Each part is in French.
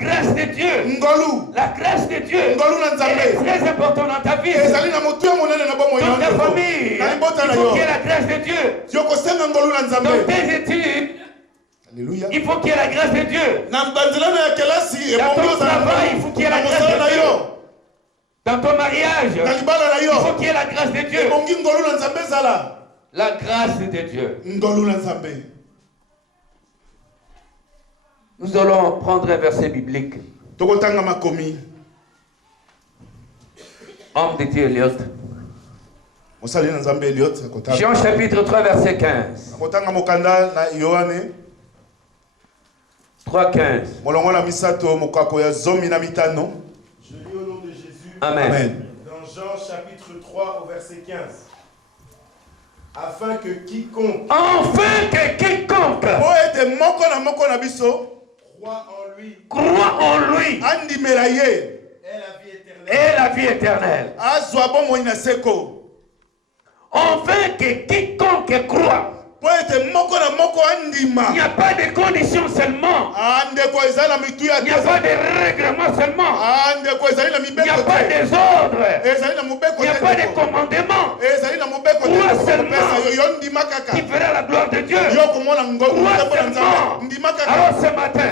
grâce de Dieu. La grâce de Dieu est très importante dans ta vie. Dans ta famille. Il faut qu'il y ait la grâce de Dieu. Dans tes études. Alléluia. Il faut qu'il y ait la grâce de Dieu. Dans ton travail, il faut qu'il y ait la grâce de Dieu. Dans ton mariage, il faut qu'il y ait la grâce de Dieu. La grâce de Dieu. Nous allons prendre un verset biblique. Homme de Dieu, Eliot. Jean chapitre 3, verset 15. 3:15. Je lis au nom de Jésus. Amen. Dans Jean chapitre 3 au verset 15. Afin que quiconque croit en lui et la vie éternelle. Enfin que quiconque croit. Il n'y a pas de conditions seulement. Il n'y a pas de règlements seulement. Il n'y a pas des ordres. Il n'y a pas de commandements. Crois seulement qui fera la gloire de Dieu. Crois seulement. Alors ce matin,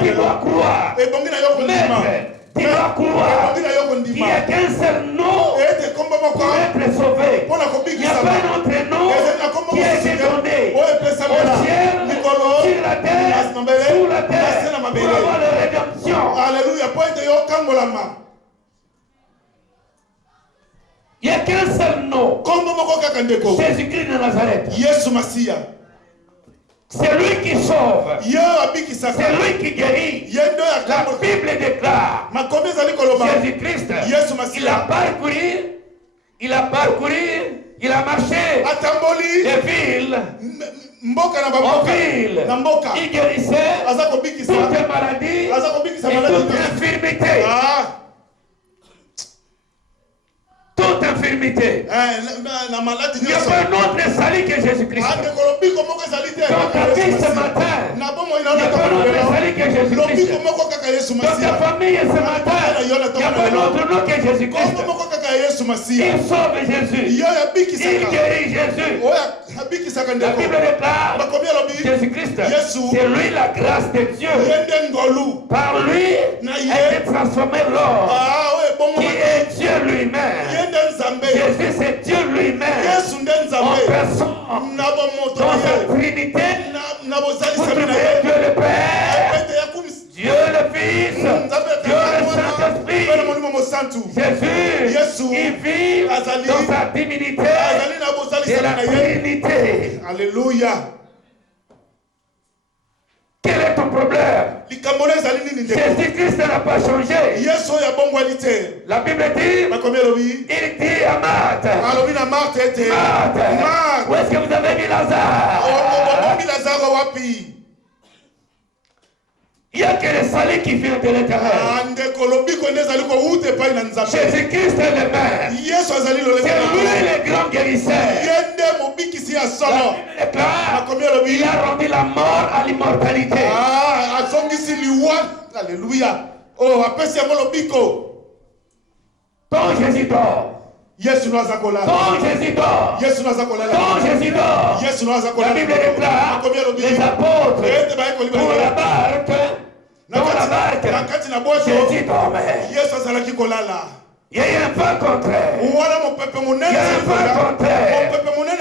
tu dois croire. Maître, tu dois croire qu'il n'y a qu'un seul nom pour être sauvé. Il n'y a pas un autre nom qui a été donné au ciel, sur la terre, sous la terre, pour avoir la rédemption. Alléluia. Il n'y a qu'un seul nom. Jésus-Christ de Nazareth. C'est lui qui sauve. C'est lui qui guérit. La Bible déclare. Jésus-Christ, il a marché des villes en ville. Il guérissait toute maladie et toute infirmité. Toute infirmité. Il n'y a pas un autre salut que Jésus-Christ. Dans ta vie ce matin, il n'y a pas un autre salut que Jésus-Christ. Dans ta famille ce matin, il n'y a pas un autre nom que Jésus-Christ. Il sauve Jésus. Il guérit Jésus. La Bible déclare Jésus-Christ, c'est lui la grâce de Dieu. Par lui a été transformé l'or, qui est Dieu lui-même. Jésus c'est Dieu lui-même. En personne, dans sa Trinité, vous trouvez Dieu le Père, Dieu le Fils, Dieu le Saint-Esprit. Jésus, il vit dans sa divinité de la Trinité. Alléluia. Quel est ton problème? Jésus-Christ n'a pas changé. La Bible dit, il dit à Marthe, où est-ce que vous avez mis Lazare? Il n'y a que le salut qui vient de l'Éternel. Jésus-Christ est le Maître. C'est lui le grand guérisseur. La Bible déclare, il a rendu la mort à l'immortalité. Alléluia. Oh, appelle-moi le bico. Quand Jésus dort. Yesu no azakola. Quand Jésus dort. Yesu no azakola. Quand Jésus dort. Yesu no azakola. La Bible déclare, les apôtres pour la barque. Dans la barque, Jésus dormait. Yesu azalaki kolala. Il y a un vent contraire. Il y a un vent contraire.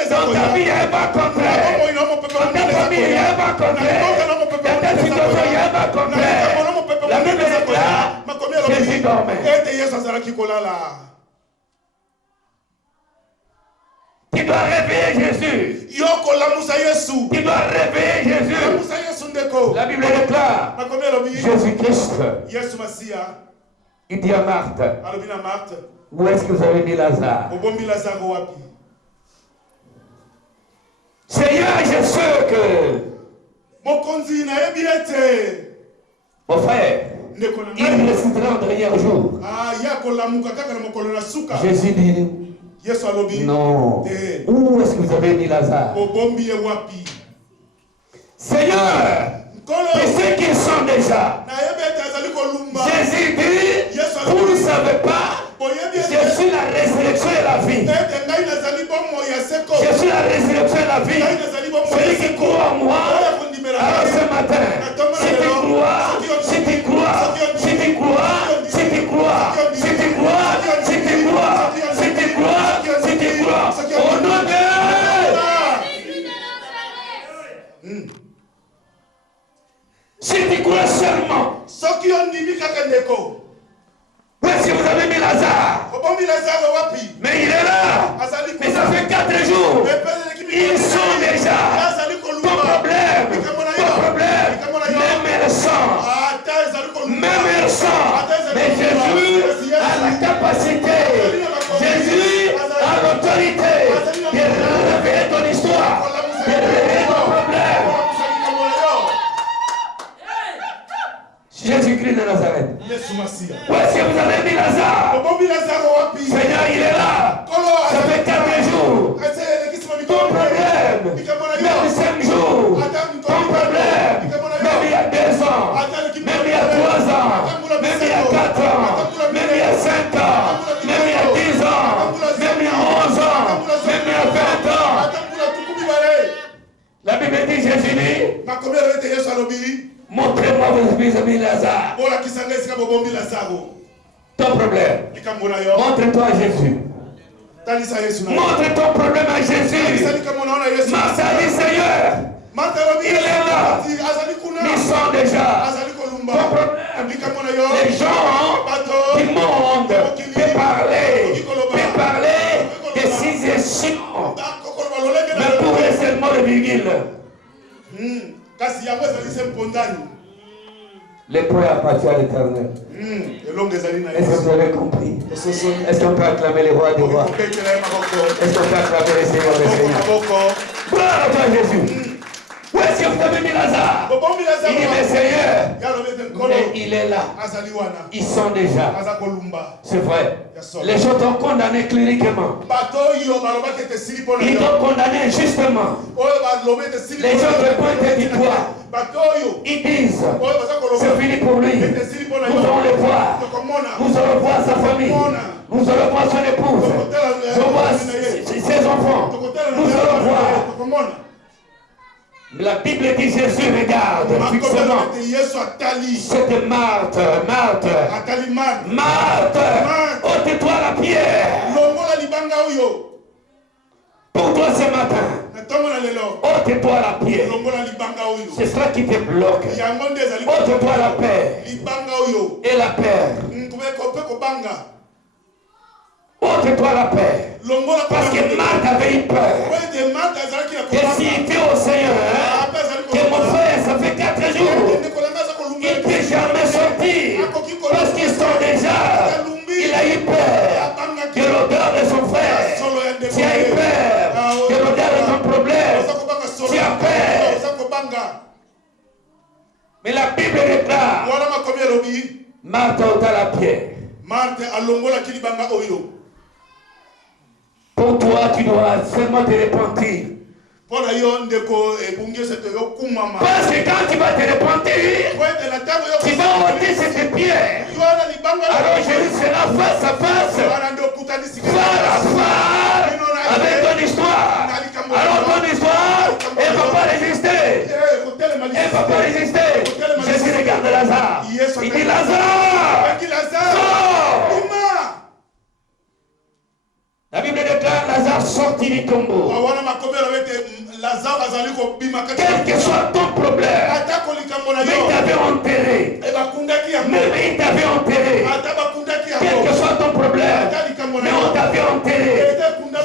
Dans ta vie, il y a un vent contraire. Dans ta famille, il y a un vent contraire. Dans ta situation, il y a un vent contraire. La Bible déclare, Jésus dormait. Tu dois réveiller Jésus. Tu dois réveiller Jésus. La Bible déclare, Jésus-Christ, il dit à Marthe, où est-ce que vous avez mis Lazare? Seigneur, je sais que mon frère, il ressuscitera en dernier jour. Jésus dit, non. Où est-ce que vous avez mis Lazare? Obombi e wapi. Seigneur, Et ceux qui sont déjà. Jésus dit, vous ne savez pas, je suis la résurrection et la vie. Je suis la résurrection et la vie. Celui qui croit en moi, alors ce matin, si tu crois, si tu crois, si tu crois, si tu crois, si tu crois, si tu crois, si tu crois, si tu crois, au nom de si tu crois seulement. Si vous avez mis Lazare, mais il est là, mais ça fait 4 jours, ils sont déjà, ton problème, même le sang, mais Jésus a la capacité, Jésus a l'autorité de révéler ton histoire, de révéler ton problème. Jésus-Christ de Nazareth. Où est-ce que vous avez mis Lazare? Seigneur, il est là. Ça fait 4 jours. Ton problème, même 5 jours. Ton problème, même il y a 2 ans, même il y a 3 ans, même il y a 4 ans, même il y a 5 ans, même il y a 10 ans, même il y a 11 ans, même il y a 20 ans. La Bible dit, Jésus dit, montrez-moi vos amis Lazare. Ton problème. Montre-toi à Jésus. Montre ton problème à Jésus. Martha dit, Seigneur, il est là. Ils sont déjà. Ton problème. Les gens du monde peuvent parler des 6 échelons. Mais pour eux seulement le virgule. Les points appartiennent à l'Éternel. Est-ce que vous avez compris? Est-ce qu'on peut acclamer les rois des rois? Est-ce qu'on peut acclamer les seigneurs des seigneurs? Gloire à toi Jésus. Où est-ce que vous avez mis Lazare? Il dit, mais Seigneur, mais il est là. Ils sont déjà. C'est vrai. Les gens t'ont condamné clériquement. Ils t'ont condamné injustement. Les gens te pointent du doigt. Ils disent, c'est fini pour lui. Nous allons le voir. Nous allons voir sa famille. Nous allons voir son épouse. Nous allons voir ses enfants. Nous allons voir. La Bible dit Jésus regarde fixement. C'était Marthe. Ôte-toi la pierre. Pour toi ce matin. Ôte-toi la pierre. C'est cela qui te bloque. Ôte-toi la paix. Et la paix. Ôte-toi la paix. Parce que Marthe avait eu peur. Et s'il dit au Seigneur, que mon frère, ça fait 4 jours, il ne peut jamais sortir. Parce qu'ils sont déjà. Il a eu peur de l'odeur de son frère. Tu as eu peur de l'odeur de ton problème. Tu as peur. Mais la Bible déclare, Marthe ôta la pierre. Pour toi, tu dois seulement te repentir. Parce que quand tu vas te repentir, tu vas ôter cette pierre. Alors Jésus sera face à face, avec ton histoire. Alors ton histoire, elle ne va pas résister. Elle ne va pas résister. Jésus regarde Lazare. Il dit Lazare, sors. La Bible déclare Lazare sortit du tombeau. Quel que soit ton problème, mais il t'avait enterré. Mais il t'avait enterré. Quel que soit ton problème, mais on t'avait enterré.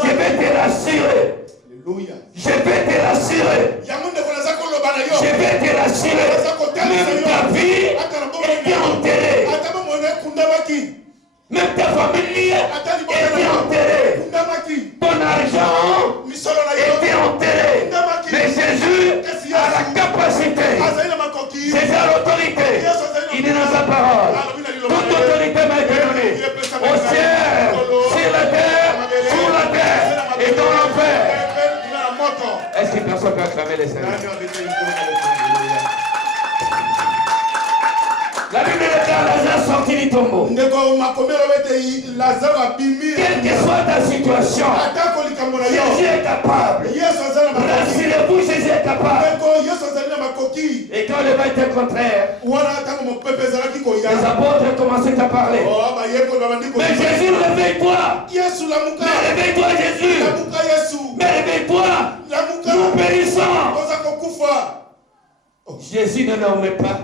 Je vais te rassurer. Je vais te rassurer. Je vais te rassurer. Même ta vie était enterrée. Même ta famille était enterrée. Ton argent était enterré. Mais Jésus a la capacité. Jésus a l'autorité. Il dit dans sa parole, toute autorité m'a été donnée. Au ciel, sur la terre et dans l'enfer. Est-ce que personne peut acclamer les Seigneurs? Quand Lazare sortit du tombeau, quelle que soit ta situation, Jésus est capable. Rassurez-vous, Jésus est capable. Et quand le vent était contraire, les apôtres commençaient à parler. Mais Jésus, réveille-toi. Mais réveille-toi, Jésus. Mais réveille-toi. Nous périssons. Jésus ne dormait pas.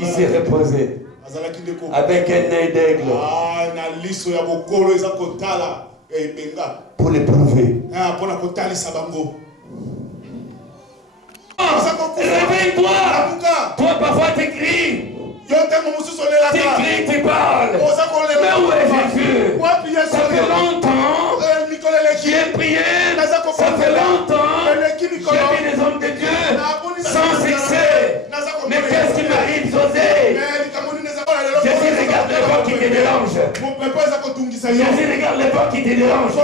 Il s'est reposé avec un œil d'aigle pour l'éprouver. Réveille-toi. Toi, parfois, tu cries. Tu cries, tu parles. Mais où est Jésus? Ça fait longtemps. J'ai prié. Ça fait longtemps. J'ai vu les hommes de Dieu sans succès. Mais qu'est-ce qui m'arrive, José? Jésus, regarde le vent qui te dérange. Jésus, regarde le vent qui te dérange.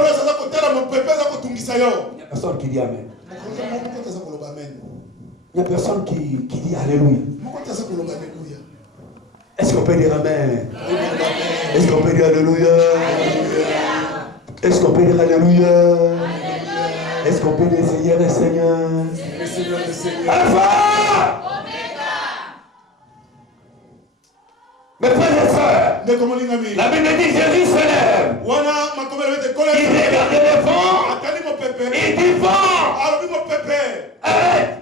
Il n'y a personne qui dit Amen. Il n'y a personne qui dit Alléluia. Est-ce qu'on peut dire Amen? Est-ce qu'on peut dire Alléluia? Est-ce qu'on peut dire Alléluia? Est-ce qu'on peut dire Seigneur et Seigneur? Alpha! Mes frères et sœurs, la Bible dit Jésus se lève. Il regarde le vent. Il dit vent. Arrête.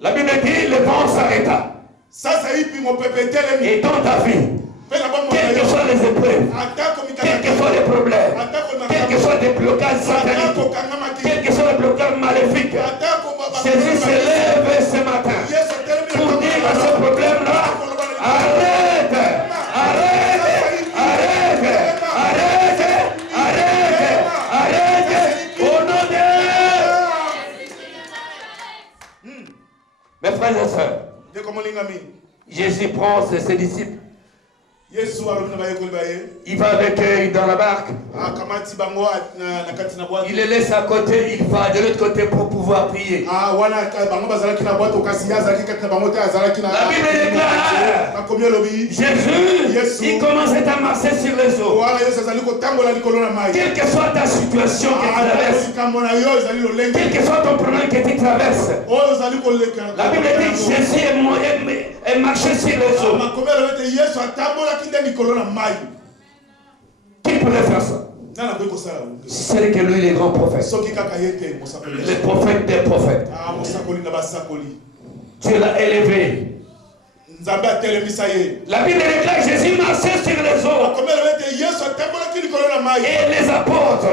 La Bible dit le vent s'arrêta. Et dans ta vie, quelles que soient les épreuves, quels que soient les problèmes, quels que soient les blocages sataniques, quels que soient les blocages maléfiques, Jésus se lève ce matin pour dire à ce problème-là, arrête, arrête, arrête, arrête, arrête, arrête, au nom de mes frères et sœurs. Jésus prend ses disciples. Il va avec eux dans la barque. Il les laisse à côté, il va de l'autre côté pour pouvoir prier. La Bible déclare Jésus, il commençait à marcher sur les eaux. Quelle que soit ta situation que tu traverses, quel que soit ton problème que tu traverses, la Bible dit Jésus est marché sur les eaux. Qui pourrait faire ça? C'est que lui, il est grand prophète. Le prophète des prophètes. Dieu l'a élevé. La Bible déclare Jésus marchait sur les eaux. Et les apôtres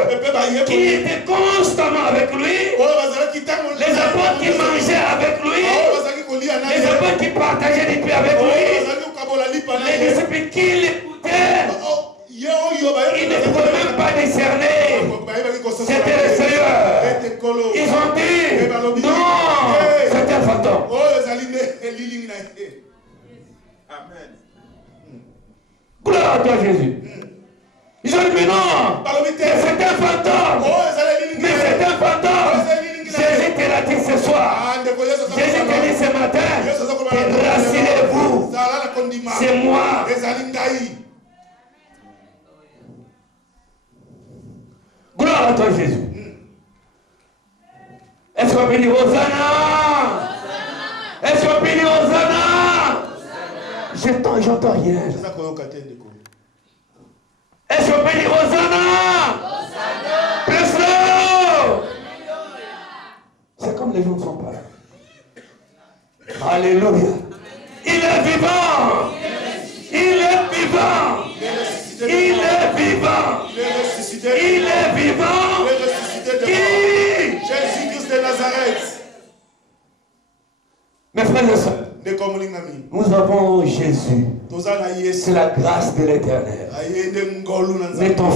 qui étaient constamment avec lui, les apôtres qui mangeaient avec lui, les apôtres qui partageaient des paix avec lui, les disciples qui l'écoutaient, ils ne pouvaient même pas discerner. C'était le Seigneur. Ils ont dit non, c'était un fantôme. Amen. Gloire à toi, Jésus. Ils ont dit mais non, c'est un fantôme. Mais c'est un fantôme. Jésus te l'a dit ce soir. Jésus te dit ce matin. Rassurez-vous. C'est moi. Gloire à toi, Jésus. Est-ce qu'on peut dire Hosanna? Est-ce qu'on peut dire Hosanna? J'entends rien. Est-ce qu'on peut dire Hosanna? Plus lourd. C'est comme les gens ne sont pas là. Alléluia. Il est vivant. Il est vivant. Il est vivant. Il est vivant. Qui? Jésus-Christ de Nazareth. Mes frères et sœurs, nous avons Jésus. C'est la grâce de l'Éternel. Mettons